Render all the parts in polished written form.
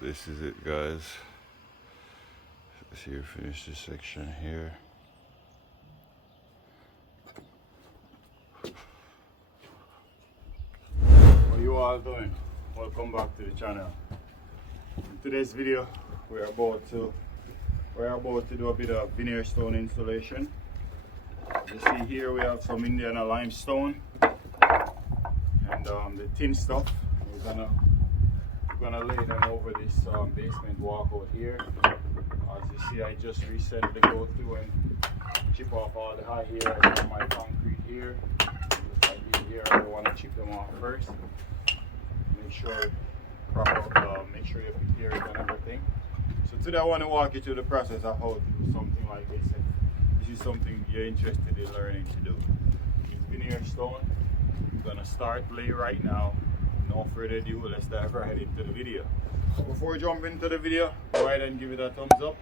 This is it, guys. Let's see, we finish this section here. What are you all doing? Welcome back to the channel. In today's video, we're about to do a bit of veneer stone installation. You see here we have some Indiana limestone and the thin stuff. We're gonna lay them over this basement walkout here. As you see, I just recently go through and chip off all the high hairs from my concrete here. Just like these here, I want to chip them off first. Make sure make sure you pick here and everything. So today I want to walk you through the process of how to do something like this. If this is something you're interested in learning to do. It's veneer stone. I'm gonna start lay right now. No further ado, let's dive right into the video. Before we jump into the video, go ahead and give it a thumbs up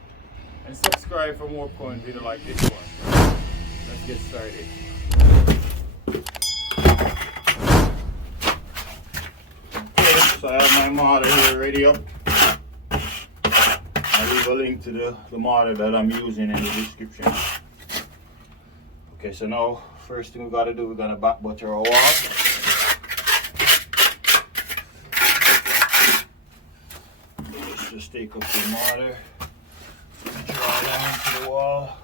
and subscribe for more upcoming videos like this one. Let's get started. Okay, so I have my mortar here ready up. I'll leave a link to the mortar that I'm using in the description. Okay, so now first thing we gotta do, we're gonna back butter our wall. Just take up the mortar, draw down to the wall.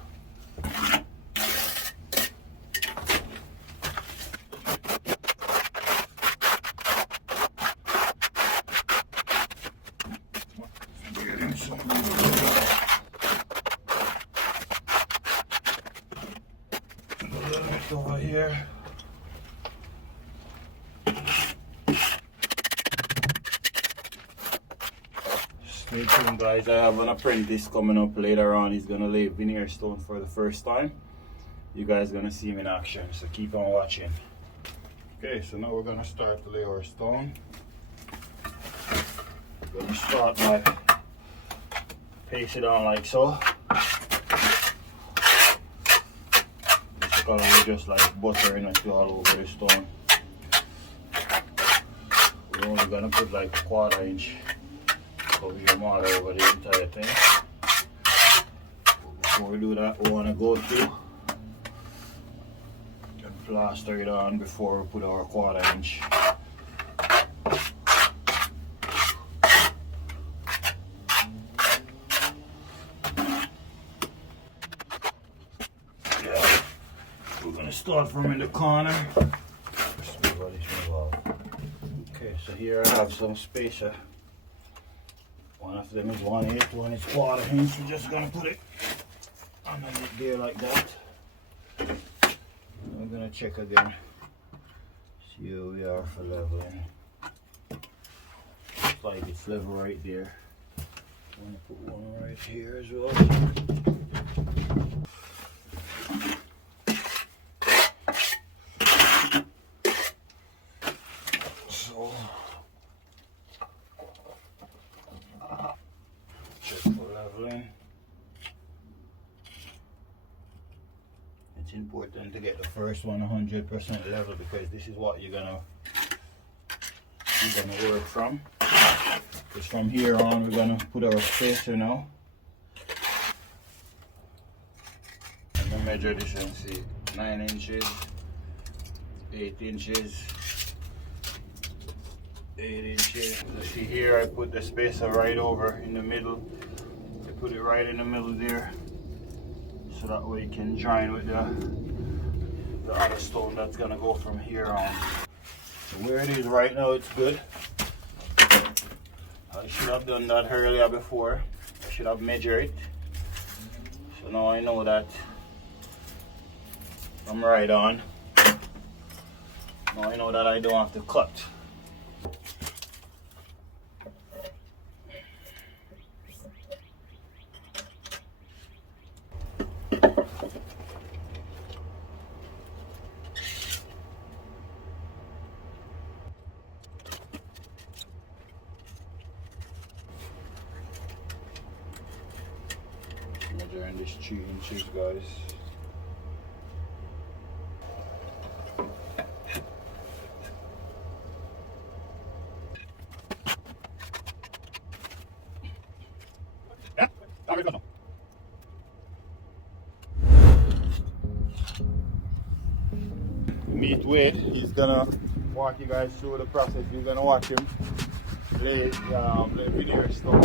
A little bit over here. Stay tuned, guys. I have an apprentice coming up later on. He's gonna lay veneer stone for the first time. You guys gonna see him in action, so keep on watching. Okay, so now we're gonna start to lay our stone. We're gonna start by paste it on like so. This color is just like buttering it all over the stone. We're only gonna put like a 1/4 inch. Cover your mortar over the entire thing. Before we do that, we want to go through and plaster it on before we put our 1/4 inch. Yeah. We're going to start from in the corner. Okay, so here I have some spacer. One of them is 1/8, one is 1/4 inch. We're just gonna put it underneath there like that. I'm gonna check again. See where we are for leveling. Looks like it's level right there. I'm gonna put one right here as well. So it's important to get the first one 100% level because this is what you're gonna work from. Because from here on we're gonna put our spacer now. I'm gonna measure this and see 9 inches, 8 inches, 8 inches. So see here I put the spacer right over in the middle. I put it right in the middle there. So that way you can join with the other stone that's gonna go from here on. So where it is right now, it's good. I should have done that earlier before. I should have measured it. So now I know that I'm right on. Now I know that I don't have to cut. Measuring this 3 inches, guys. wait. He's gonna walk you guys through the process. You're gonna watch him lay veneer stone.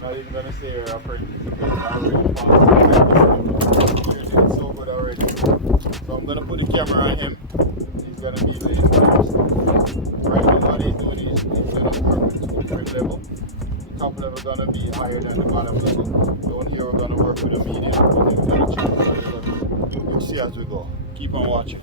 Not even gonna say you're apprentice because I already passed. You're doing so good already. So I'm gonna put the camera on him. He's gonna be laying veneer stone. Right now what he's doing is he's gonna work with the trim level. The top level gonna be higher than the bottom level. Down here we're gonna work with a medium and then we're gonna check the level. You'll see as we go. Keep on watching.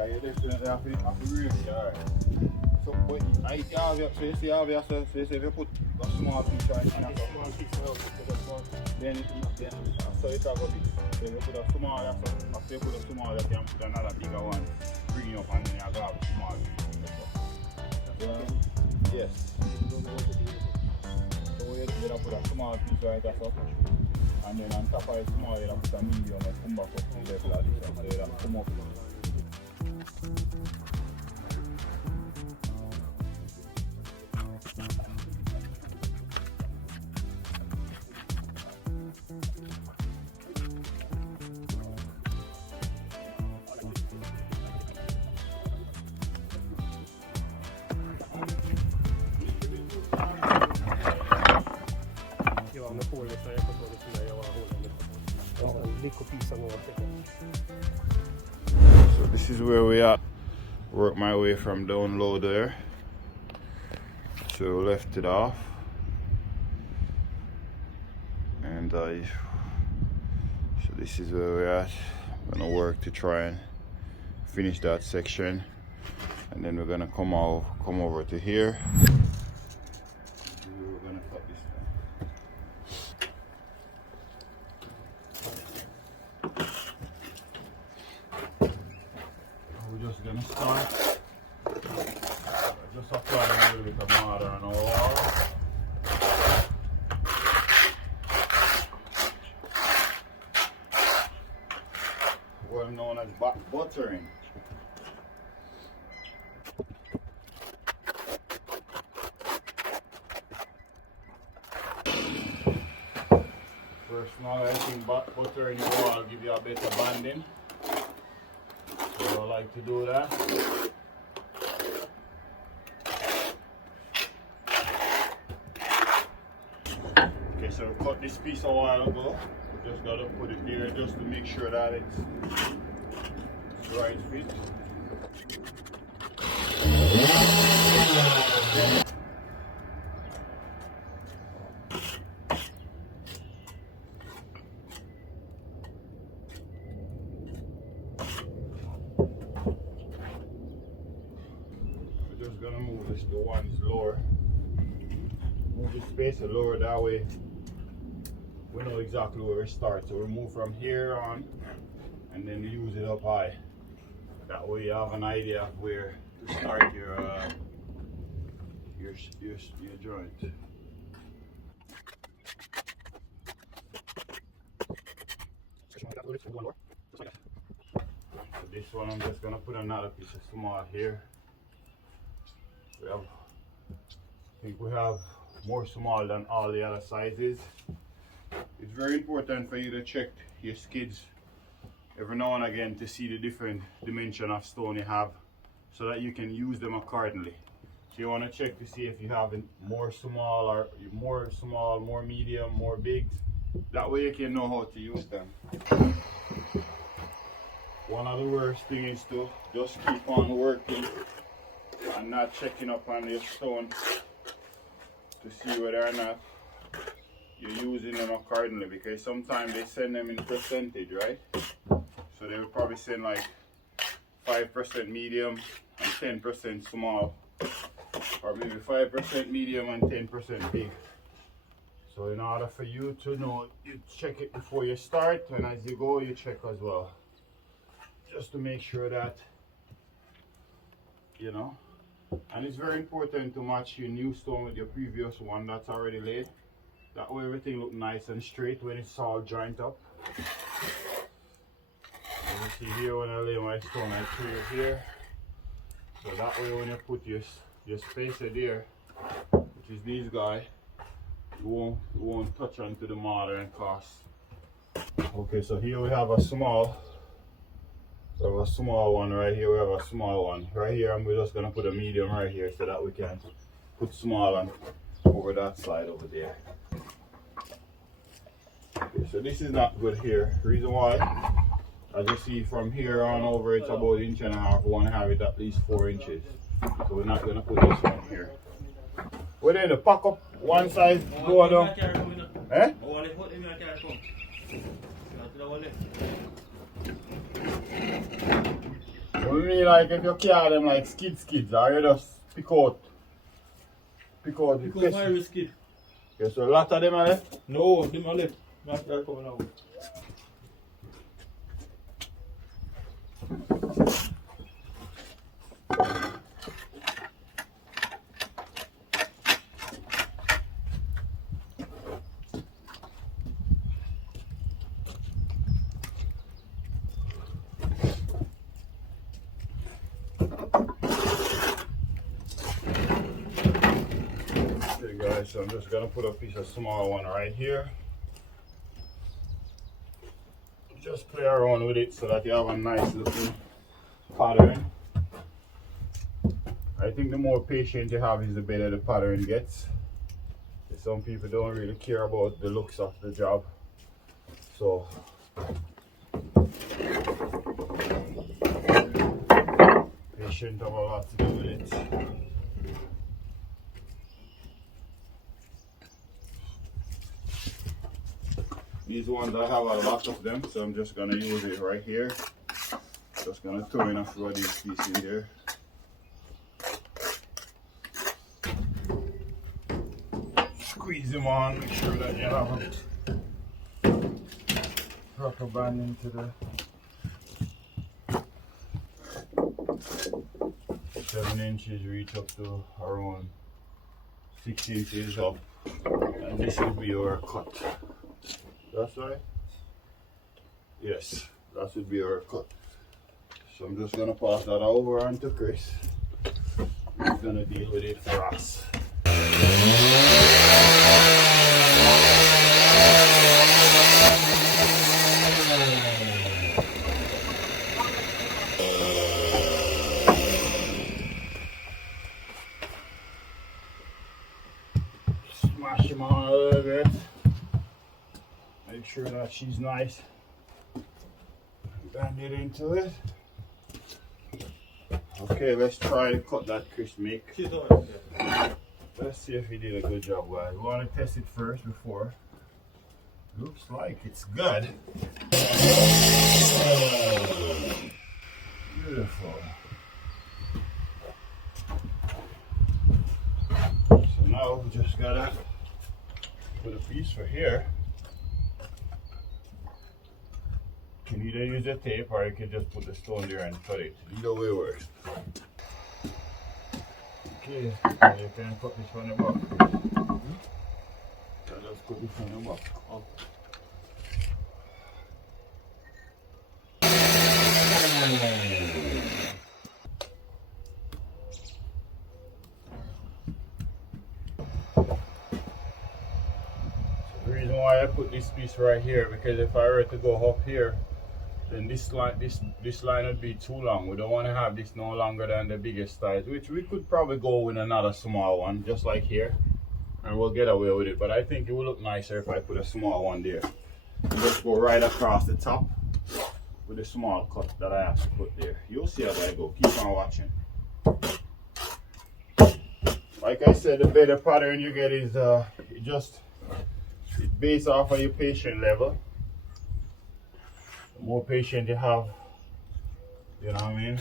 You definitely have to really be alright. So, but I have you, so you see, so you say if you put a small piece right in a cup, then so it's a good bit. So you put a small, after you put a small, you can put another bigger one, bring it up and then you go have a small piece. Yes. So you put a small piece right there, and then on top of the small, you put a medium and come back up to the level of this, so you come up. So this is where we are. Work my way from down low there. So left it off. And so this is where we're at. I'm gonna work to try and finish that section. And then we're gonna come over to here. We're gonna cut this down. We're just gonna start. Just applying a little bit of mortar on our wall. Well known as buttering. First, now I think buttering the wall give you a better banding. So I like to do that. Okay, so I cut this piece a while ago. We just gotta put it there just to make sure that it's right fit. We're just gonna move this to one's lower. Move the space lower, that way we know exactly where we start. So we move from here on and then use it up high. That way you have an idea of where to start your joint. So this one I'm just gonna put another piece of small here. I think we have more small than all the other sizes. It's very important for you to check your skids every now and again to see the different dimension of stone you have so that you can use them accordingly. So you want to check to see if you have more small or more medium, more bigs. That way you can know how to use them. One of the worst things is to just keep on working and not checking up on your stone to see whether or not you're using them accordingly, because sometimes they send them in percentage, right? So they will probably send like 5% medium and 10% small, or maybe 5% medium and 10% big. So in order for you to know, you check it before you start, and as you go you check as well, just to make sure that you know. And it's very important to match your new stone with your previous one that's already laid. That way everything looks nice and straight when it's all joined up. As you see here, when I lay my stone, I clear it here. So that way when you put your spacer there, which is these guys, you won't touch onto the mortar and cast. Okay, so here we have a small one right here. We have a small one right here, and we're just gonna put a medium right here so that we can put small on over that side over there. Okay, so this is not good here. Reason why, as you see from here on over, it's about 1.5 inches. We want to have it at least 4 inches. So we're not gonna put this one here. We're going to pack up one side, go down. Eh? What do you mean, like if you carry them like skids, or you just pick out the pieces? Skid. Okay, so a lot of them are left? No, them are left. Not that coming out. Okay guys, so I'm just gonna put a piece of small one right here. Just play around with it so that you have a nice looking pattern. I think the more patient you have is the better the pattern gets. Some people don't really care about the looks of the job. So patient have a lot to do with it. These ones I have a lot of them, so I'm just gonna use it right here. Just gonna throw in a few of these pieces in here. Squeeze them on, make sure that you have a proper band into the 7 inches, reach up to around 6 inches up, and this will be your cut. That's right? Yes, that should be our cut. So I'm just gonna pass that over onto Chris. He's gonna deal with it for us. Smash him on a little bit. Make sure that she's nice. Bend it into it. Okay, let's try to cut that Chris make. Let's see if he did a good job, guys. We want to test it first before. Looks like it's good. Beautiful. So now we just gotta put a piece for here. You can either use a tape or you can just put the stone there and cut it. Either way works. Okay, so you can cut this from the back. So just cut this from the back. Oh. The reason why I put this piece right here, because if I were to go up here, then this line would be too long. We don't want to have this no longer than the biggest size, which we could probably go with another small one, just like here, and we'll get away with it. But I think it will look nicer if I put a small one there. And just go right across the top with a small cut that I have to put there. You'll see how I go. Keep on watching. Like I said, the better pattern you get is it's based off of your patient level. The more patient you have, you know what I mean,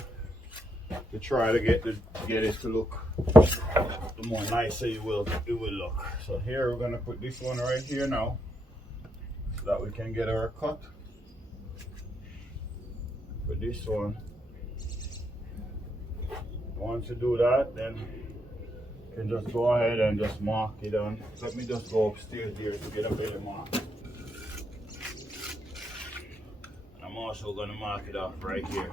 to try to get it to look, the more nicer it will look. So here we're gonna put this one right here now, so that we can get our cut. For this one, once you do that, then you can just go ahead and just mark it on. Let me just go upstairs here to get a better mark. I'm also going to mark it off right here.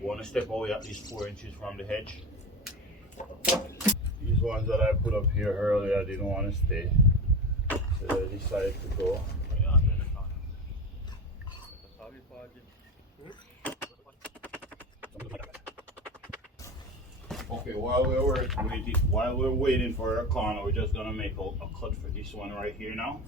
You want to step away at least 4 inches from the hedge. These ones that I put up here earlier, I didn't want to stay, so I decided to go. Okay, while we're waiting for our corner, we're just gonna make a cut for this one right here now.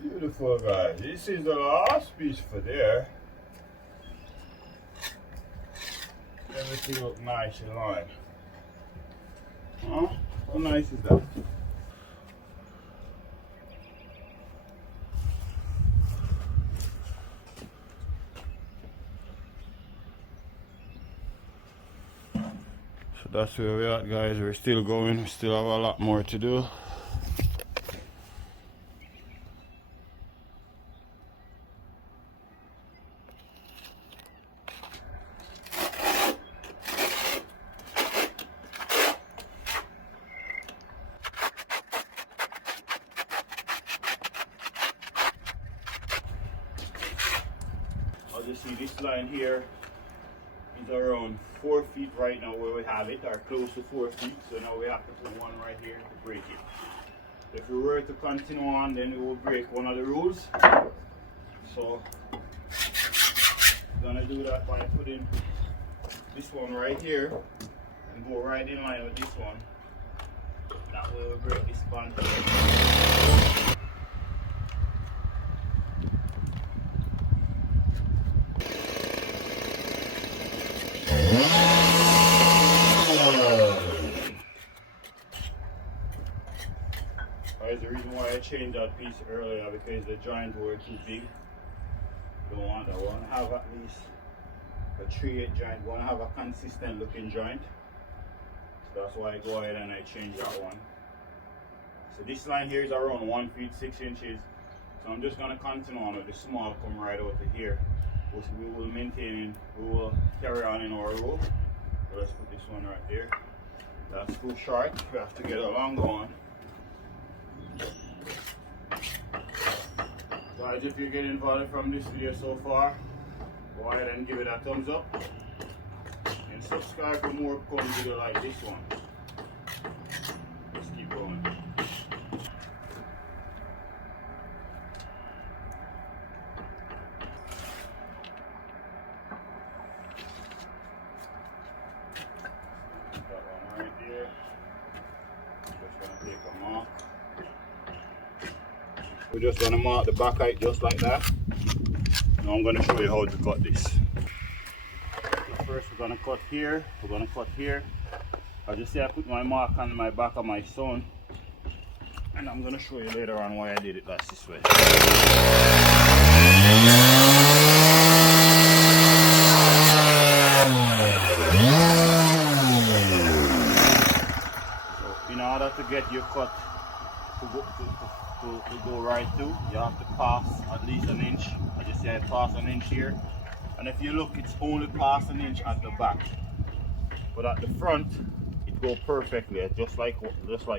Beautiful, guys. This is the last piece for there. Everything look nice in line. Huh? How nice is that? So that's where we're at, guys. We're still going. We still have a lot more to do. As you see, this line here is around 4 feet right now where we have it, or close to 4 feet. So now we have to put one right here to break it. If we were to continue on, then we will break one of the rules. So we're gonna do that by putting this one right here and go right in line with this one. That way we break this band. That's the reason why I changed that piece earlier, because the joints were too big. Don't want that one. Have at least a 3/8 joint. We want to have a consistent looking joint. So that's why I go ahead and I change that one. So this line here is around 1 feet 6 inches. So I'm just going to continue on with the small come right out to here. Which we will maintain, we will carry on in our row. So let's put this one right there. That's too short, we have to get a longer one. Guys, if you're getting value from this video so far, go ahead and give it a thumbs up. And subscribe for more upcoming videos like this one. Let's keep going. We're just going to mark the back height just like that. Now I'm going to show you how to cut this. So first we're going to cut here, we're going to cut here. As you see, I put my mark on my back of my stone. And I'm going to show you later on why I did it this way. So in order to get your cut to go right through, you have to pass at least an inch. I just say I pass an inch here, and if you look, it's only past an inch at the back, but at the front it goes perfectly, just like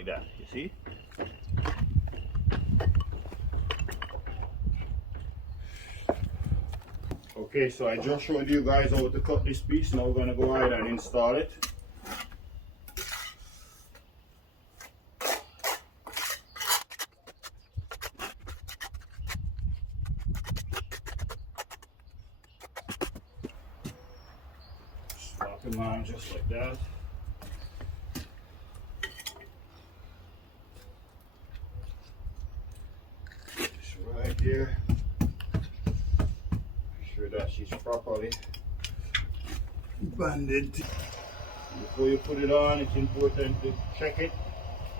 that. You see? Okay, so I just showed you guys how to cut this piece. Now we're going to go ahead and install it. Slap him on just like that. Just right here. Make sure that she's properly banded. Before you put it on, it's important to check it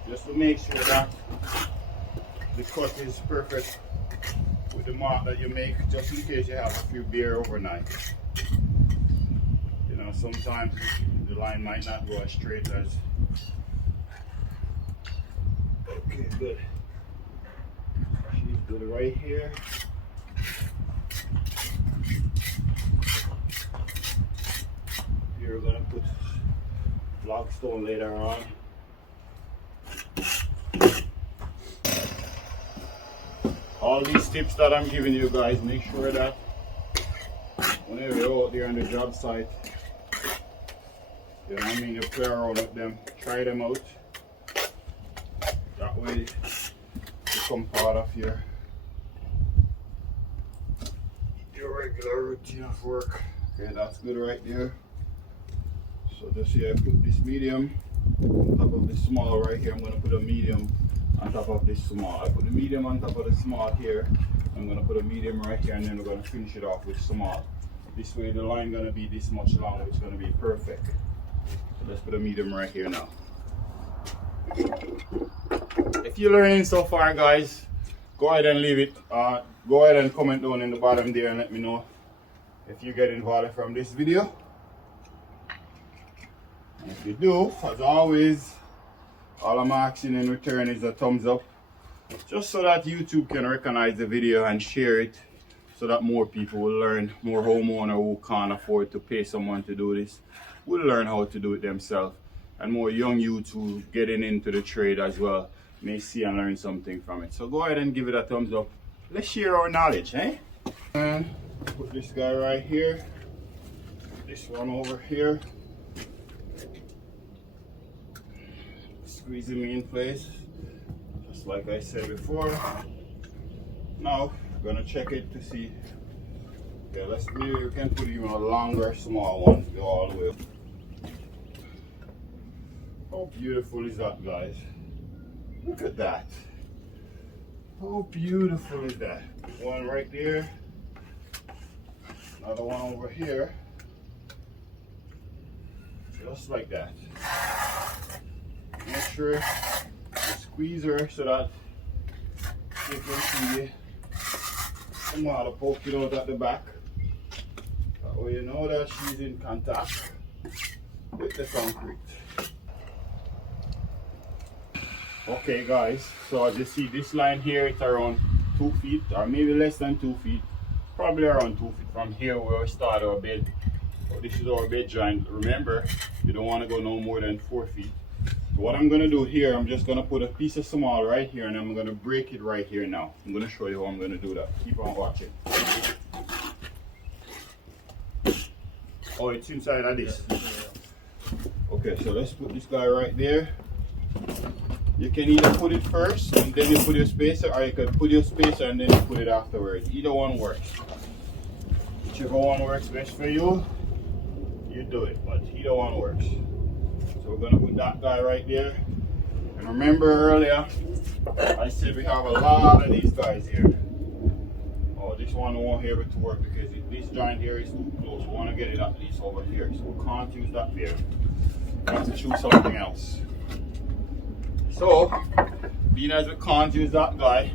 just to make sure that the cut is perfect with the mark that you make, just in case you have a few bare overnight. You know, sometimes the line might not go as straight as. Okay, good. She's good right here. Here we're gonna put blockstone later on. All these tips that I'm giving you guys, make sure that whenever you're out there on the job site, you know what I mean, you play around with them, try them out. That way they become part of your regular routine of work. Okay, that's good right there. So just here I put this medium on top of this small right here. I'm going to put a medium on top of this small. I put the medium on top of the small here. I'm going to put a medium right here, and then we're going to finish it off with small. This way the line going to be this much longer. It's going to be perfect. So let's put a medium right here now. If you're learning so far, guys, go ahead and leave it. Go ahead and comment down in the bottom there and let me know if you're getting value from this video. And if you do, as always, all I'm asking in return is a thumbs up, just so that YouTube can recognize the video and share it, so that more people will learn. More homeowners who can't afford to pay someone to do this will learn how to do it themselves, and more young youths who getting into the trade as well may see and learn something from it. So go ahead and give it a thumbs up. Let's share our knowledge, eh? And put this guy right here, this one over here. Squeeze him in place, just like I said before. Now we're gonna check it to see. Okay, let's maybe you can put even a longer, small one to go all the way up. How beautiful is that, guys? Look at that. How beautiful is that? One right there, another one over here, just like that. Make sure you squeeze her so that you can see the model poking out at the back. That way you know that she's in contact with the concrete. Okay guys, so as you see, this line here, it's around 2 feet or maybe less than 2 feet, probably around 2 feet from here where we start our bed. So this is our bed joint. Remember, you don't want to go no more than 4 feet. So what I'm going to do here, I'm just going to put a piece of small right here and I'm going to break it right here now. I'm going to show you how I'm going to do that. Keep on watching. Oh, it's inside of this. Okay, so let's put this guy right there. You can either put it first and then you put your spacer, or you can put your spacer and then you put it afterwards. Either one works. Whichever one works best for you, you do it, but either one works. So we're going to put that guy right there. And remember earlier, I said we have a lot of these guys here. Oh, this one won't be able to work because this joint here is too close. We want to get it at least over here. So we can't use that there. We have to choose something else. So, being as we can't use that guy,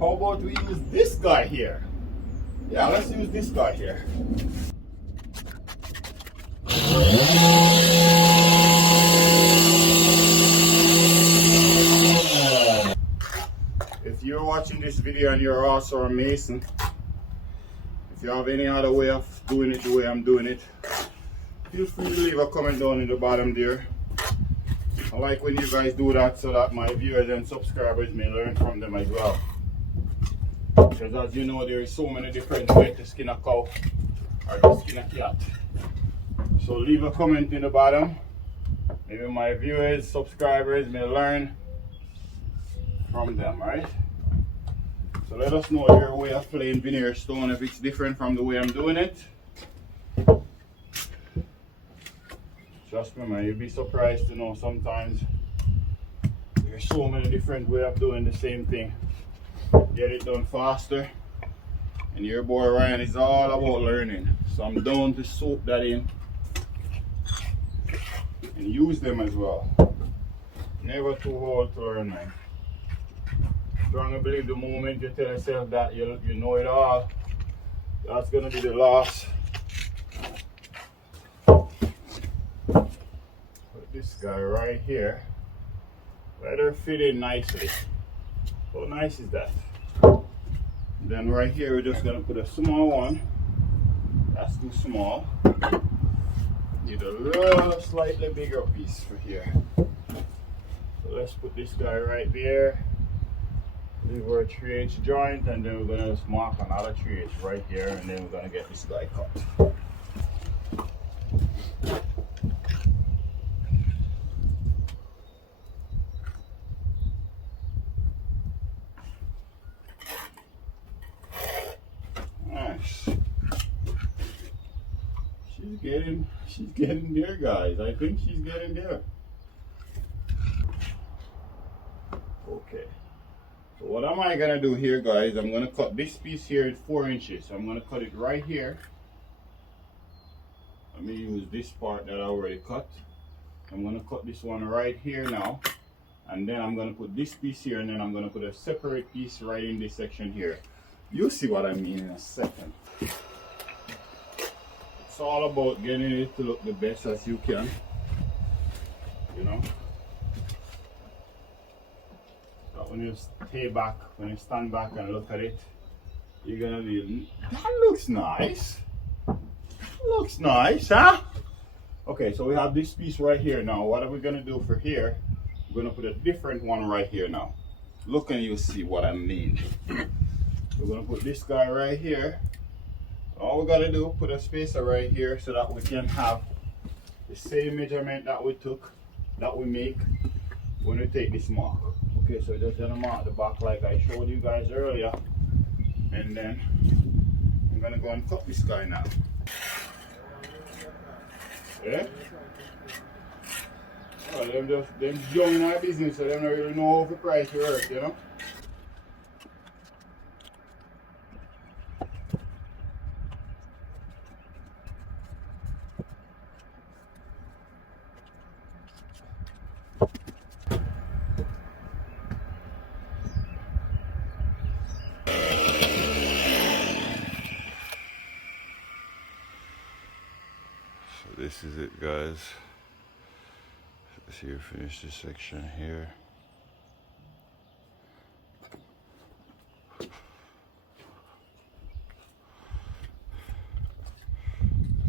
how about we use this guy here? Yeah, let's use this guy here. If you're watching this video and you're also a mason, if you have any other way of doing it the way I'm doing it, feel free to leave a comment down in the bottom there. I like when you guys do that so that my viewers and subscribers may learn from them as well. Because as you know, there is so many different ways to skin a cow or to skin a cat. So leave a comment in the bottom. Maybe my viewers, subscribers may learn from them, right? So let us know your way of playing veneer stone, if it's different from the way I'm doing it. Trust me, man, you'll be surprised to know sometimes there's so many different ways of doing the same thing. Get it done faster. And your boy Ryan is all about learning. So I'm down to soak that in and use them as well. Never too old to learn, man. Strongly believe the moment you tell yourself that you know it all, that's gonna be the loss. This guy right here, let her fit in nicely. How nice is that? Then right here we're just gonna put a small one. That's too small. Need a little slightly bigger piece for here. So let's put this guy right there. Leave our 3/8 joint, and then we're gonna just mark another 3/8 right here, and then we're gonna get this guy cut. She's getting there, guys. I think she's getting there. Okay. So what am I gonna do here, guys? I'm gonna cut this piece here at 4 inches. So I'm gonna cut it right here. Let me use this part that I already cut. I'm gonna cut this one right here now. And then I'm gonna put this piece here, and then I'm gonna put a separate piece right in this section here. You'll see what I mean in a second. It's all about getting it to look the best as you can, you know. But when you stay back, when you stand back and look at it, you're gonna be, that looks nice. Looks nice, huh? Okay, so we have this piece right here now. What are we gonna do for here? We're gonna put a different one right here now. Look and you'll see what I mean. We're gonna put this guy right here. All we gotta do, put a spacer right here so that we can have the same measurement that we took, that we make when we take this mark. Okay, so just gonna mark the back like I showed you guys earlier, and then I'm gonna go and cut this guy now. Yeah? Well, them young in our business, so they don't really know how the price works, you know? this is it, guys. Let's see, finish this section here.